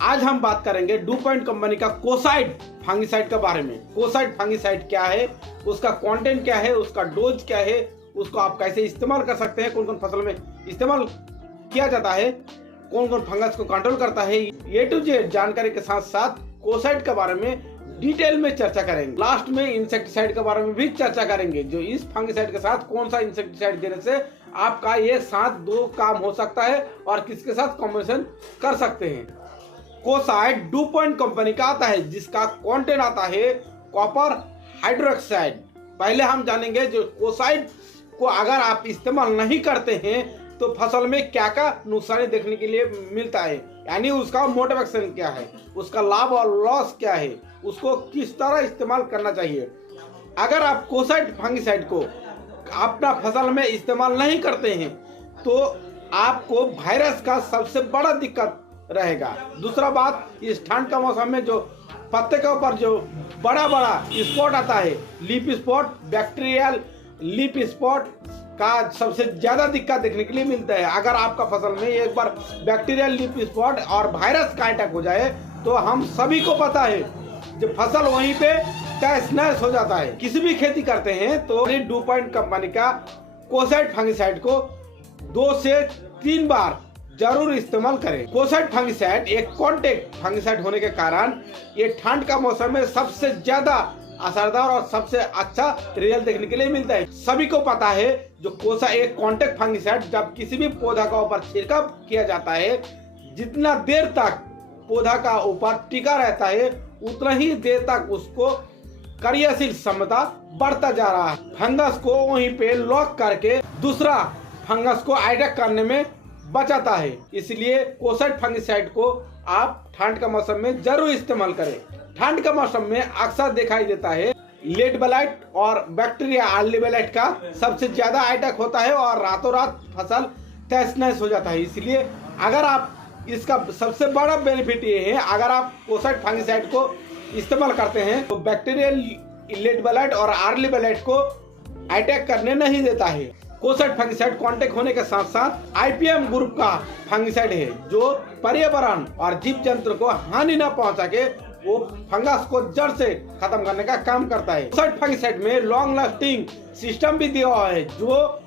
आज हम बात करेंगे डू पॉइंट कंपनी का कोसाइड फंगिसाइड के बारे में। कोसाइड फंगिसाइड क्या है, उसका कंटेंट क्या है, उसका डोज क्या है, उसको आप कैसे इस्तेमाल कर सकते हैं, कौन कौन फसल में इस्तेमाल किया जाता है, कौन कौन फंगस को कंट्रोल करता है, ए टू जेड जानकारी के साथ साथ कोसाइड के बारे में डिटेल में चर्चा करेंगे। लास्ट में इंसेक्टिसाइड के बारे में भी चर्चा करेंगे, जो इस फंगिसाइड के साथ कौन सा इंसेक्टिसाइड देने से आपका ये साथ दो काम हो सकता है और किसके साथ कॉम्बिनेशन कर सकते हैं। कोसाइड डू पॉइंट कंपनी का आता है, जिसका कंटेंट आता है कॉपर हाइड्रोक्साइड। पहले हम जानेंगे जो कोसाइड को अगर आप इस्तेमाल नहीं करते हैं तो फसल में क्या क्या नुकसान देखने के लिए मिलता है, यानी उसका मोटिवेशन क्या है, उसका लाभ और लॉस क्या है, उसको किस तरह इस्तेमाल करना चाहिए। अगर आप कोसाइड फंगिसाइड को अपना फसल में इस्तेमाल नहीं करते हैं तो आपको वायरस का सबसे बड़ा दिक्कत रहेगा। दूसरा बात, इस ठंड का मौसम में जो पत्ते के ऊपर जो बड़ा बड़ा स्पॉट आता है, leaf spot, bacterial leaf spot का सबसे ज्यादा दिक्कत देखने के लिए मिलता है। अगर आपका फसल में एक बार बैक्टीरियल लीफ स्पॉट और वायरस का अटैक हो जाए तो हम सभी को पता है जो फसल वहीं पे तहस नहस हो जाता है। किसी भी खेती करते हैं तो डू पॉइंट कंपनी का कोसाइड फंगिसाइड को 2 से 3 बार जरूर इस्तेमाल करें। कोसाइड फंगिसाइड एक कॉन्टेक्ट फंगिसाइड होने के कारण ये ठंड का मौसम में सबसे ज्यादा असरदार और सबसे अच्छा रिजल्ट देखने के लिए मिलता है। सभी को पता है जो कोसा एक कॉन्टेक्ट फंगिसाइड जब किसी भी पौधा का ऊपर छिड़काव किया जाता है, जितना देर तक पौधा का ऊपर टिका रहता है उतना ही देर तक उसको क्रियाशील क्षमता बढ़ता जा रहा है। फंगस को वहीं पे लॉक करके दूसरा फंगस को अटैक करने में बचाता है। इसलिए कोसाइड फंगिसाइड को आप ठंड का मौसम में जरूर इस्तेमाल करें। ठंड का मौसम में अक्सर दिखाई देता है लेड ब्लाइट और बैक्टीरिया अर्ली ब्लाइट का सबसे ज्यादा अटैक होता है और रातों रात फसल तहस नहस हो जाता है। इसलिए अगर आप इसका सबसे बड़ा बेनिफिट ये है, अगर आप कोसाइड फंगिसाइड को इस्तेमाल करते हैं तो बैक्टीरियल लेड ब्लाइट और अर्ली ब्लाइट को अटैक करने नहीं देता है। कोसाइड फंगिसाइड कांटेक्ट होने के साथ साथ आईपीएम ग्रुप का फंगिसाइड है, जो पर्यावरण और जीव जंतु को हानि न पहुंचा के वो फंगस को जड़ से खत्म करने का काम करता है। कोसाइड फंगिसाइड में लॉन्ग लास्टिंग सिस्टम भी दिया हुआ है, जो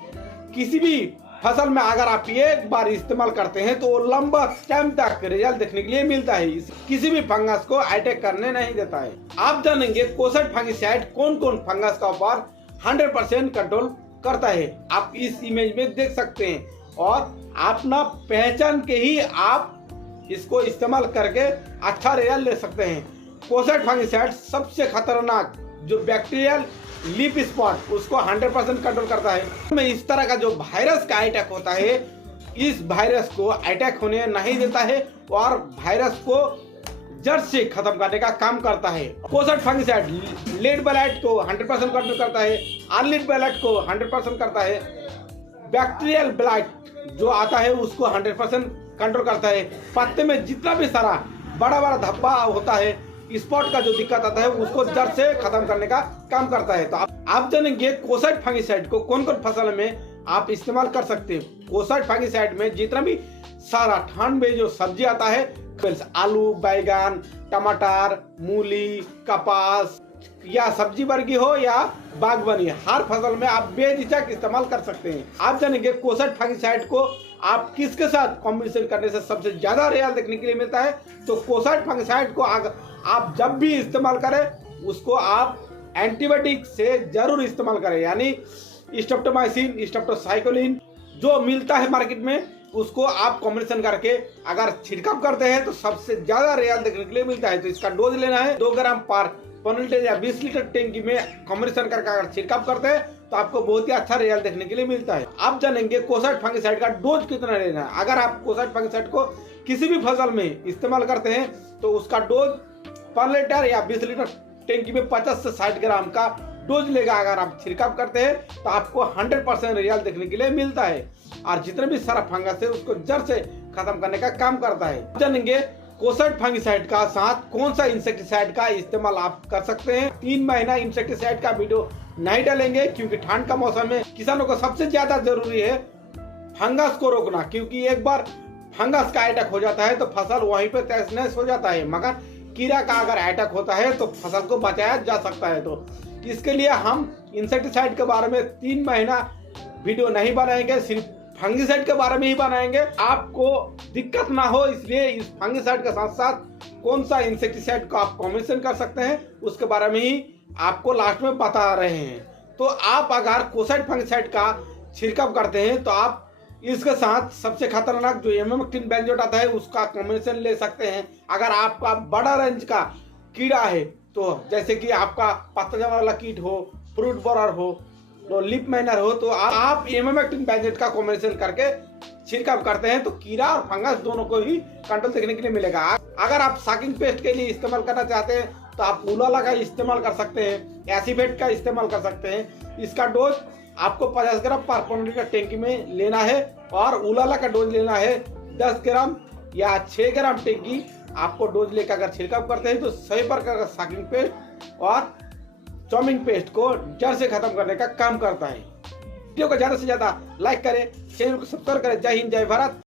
किसी भी फसल में अगर आप एक बार इस्तेमाल करते हैं तो वो लंबा टाइम तक रिजल्ट देखने के लिए मिलता है, किसी भी फंगस को अटैक करने नहीं देता है। आप जानेंगे कोसाइड फंगिसाइड कौन कौन फंगस का ऊपर 100% कंट्रोल करता है। आप इस इमेज में देख सकते हैं और अपना पहचान के ही आप इसको इस्तेमाल करके अच्छा रिजल्ट ले सकते हैं। कोसाइड फंगिसाइड सबसे खतरनाक जो बैक्टीरियल लीफ स्पॉट उसको 100% कंट्रोल करता है। में इस तरह का जो वायरस का अटैक होता है, इस वायरस को अटैक होने नहीं देता है और वायरस को जड़ से खत्म करने का काम करता है। कोसाइड फंगिसाइड लेड ब्लाइट को 100% कंट्रोल करता है, अर्ली ब्लाइट को 100% करता है, बैक्टीरियल ब्लाइट जो आता है उसको 100% कंट्रोल करता है। पत्ते में जितना भी सारा बड़ा बड़ा धब्बा होता है, स्पॉट का जो दिक्कत आता है उसको जड़ से खत्म करने का काम करता है। तो आप जानेंगे कोसाइड फंगिसाइड को कौन कौन फसल में आप इस्तेमाल कर सकते हैं। कोसाइड फंगिसाइड में जितना भी सारा ठंड में जो सब्जी आता है, आलू, बैगन, टमाटर, मूली, कपास या सब्जी वर्गी हो या बागवानी, हर फसल में आप बेझिझक इस्तेमाल कर सकते हैं। आप जानेंगे कोसाइड फंगिसाइड को आप किसके साथ कॉम्बिनेशन करने से सबसे ज्यादा रिजल्ट देखने के लिए मिलता है। तो कोसाइड फंगिसाइड को आप जब भी इस्तेमाल करें उसको आप एंटीबायोटिक से जरूर इस्तेमाल करें, यानी स्ट्रेप्टोमाइसिन, स्ट्रेप्टोसाइक्लिन जो मिलता है मार्केट में, उसको आप कॉम्बिनेशन करके अगर छिड़काव करते हैं तो सबसे ज्यादा रिजल्ट देखने के लिए मिलता है। तो इसका डोज लेना है 2 ग्राम पर 1 लीटर या 20 लीटर टैंकी में कॉम्बिनेशन करके अगर छिड़काव करते हैं तो आपको बहुत ही अच्छा रिजल्ट देखने के लिए मिलता है। आप जानेंगे कोसाइड फंगिसाइड का डोज कितना लेना है। अगर आप कोसाइड फंगिसाइड को किसी भी फसल में इस्तेमाल करते हैं तो उसका डोज 1 लीटर या 20 लीटर टैंकी में 50 से 60 ग्राम का डोज लेगा। अगर आप छिड़काव करते हैं तो आपको 100% रिजल्ट देखने के लिए मिलता है और जितने भी सारा फंगस है उसको जड़ से खत्म करने का काम करता है। जानेंगे कोसाइड फंगिसाइड का साथ कौन सा इंसेक्टिसाइड का इस्तेमाल आप कर सकते हैं। 3 महीना इंसेक्टिसाइड का वीडियो नहीं डालेंगे क्योंकि ठंड का मौसम में किसानों को सबसे ज्यादा जरूरी है फंगस को रोकना, क्योंकि एक बार फंगस का अटैक हो जाता है तो फसल वहीं पे तहस नहस हो जाता है, मगर कीड़ा का अगर अटैक होता है तो फसल को बचाया जा सकता है। तो इसके लिए हम इंसेक्टिसाइड के बारे में 3 महीना वीडियो नहीं बनाएंगे, सिर्फ फंगिसाइड के बारे में ही बनाएंगे। आपको दिक्कत ना हो इसलिए इस फंगिसाइड के साथ साथ कौन सा इंसेक्टिसाइड को आप कॉम्बिनेशन कर सकते हैं उसके बारे में ही आपको लास्ट में बता रहे हैं। तो आप अगर कोसाइड फंगिसाइड का छिड़काव करते हैं तो आप इसके साथ सबसे खतरनाक जो इमामेक्टिन बेंजोएट आता है उसका कॉम्बिनेशन ले सकते हैं। अगर आपका बड़ा रेंज का कीड़ा है तो जैसे कि आपका पत्ता जमा वाला कीट हो, फ्रूट बोरर हो, तो लिप माइनर हो, तो आप इमामेक्टिन बेंजोएट का कॉम्बिनेशन करके छिड़काव करते हैं तो कीड़ा और फंगस दोनों को ही कंट्रोल देखने के लिए मिलेगा। अगर आप साकिंग पेस्ट के लिए इस्तेमाल करना चाहते हैं तो आप उलाला का इस्तेमाल कर सकते हैं, एसीफेट का इस्तेमाल कर सकते हैं। इसका डोज आपको 50 ग्राम पर 5 लीटर टैंकी में लेना है और उलाला का डोज लेना है 10 ग्राम या 6 ग्राम टैंकी आपको डोज लेकर अगर छिड़काव करते हैं तो सही प्रकार का साकिंग पेस्ट और चॉमिंग पेस्ट को जड़ से खत्म करने का काम करता है। वीडियो को ज्यादा से ज्यादा लाइक करें, चैनल को सब्सक्राइब करें। जय हिंद, जय भारत।